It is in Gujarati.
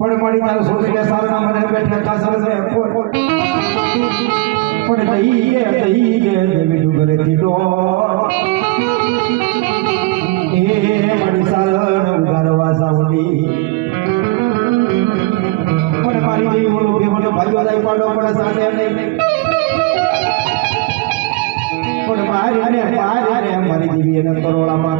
પણ મારી તારો સોચે કે સારા મને બેઠા કાસર સે પણ દઈ કે વિડુ કરે દીધો એ મારી સાલણ ઉગારવા સાવડી પણ મારી જેવી બોલો કે મને ભાઈઓ દાઈ પાડો પણ સાથે નહીં પણ મારી ને મારી જેવી એને કરોડામાં